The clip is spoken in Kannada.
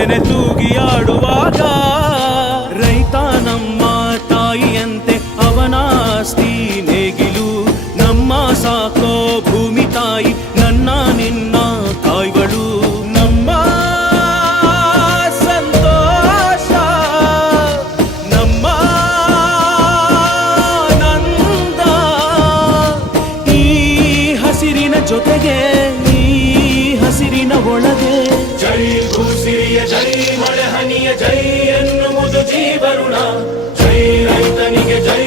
ತೆನೆ ತೂಗಿ ಆಡುವಾಗ ರೈತ ನಮ್ಮ ತಾಯಿಯಂತೆ ಅವನಾಸ್ತಿ ನೇಗಿಲು ನಮ್ಮ ಸಾಕೋ ಭೂಮಿ ತಾಯಿ ನನ್ನ ನಿನ್ನ ಕಾಯ್ಗಳು ನಮ್ಮ ಸಂತೋಷ ನಮ್ಮ ನಂದ ಈ ಹಸಿರಿನ ಜೊತೆಗೆ ಈ ಹಸಿರಿನ ಒಳಗೆ ಜೈ ಭೂಸಿರಿಯ ಜೈ ಮಳೆ ಹನಿಯ ಜೈ ಎನ್ನುವುದು ಜೀವರುಣ ಜೈ ರೈತನಿಗೆ ಜೈ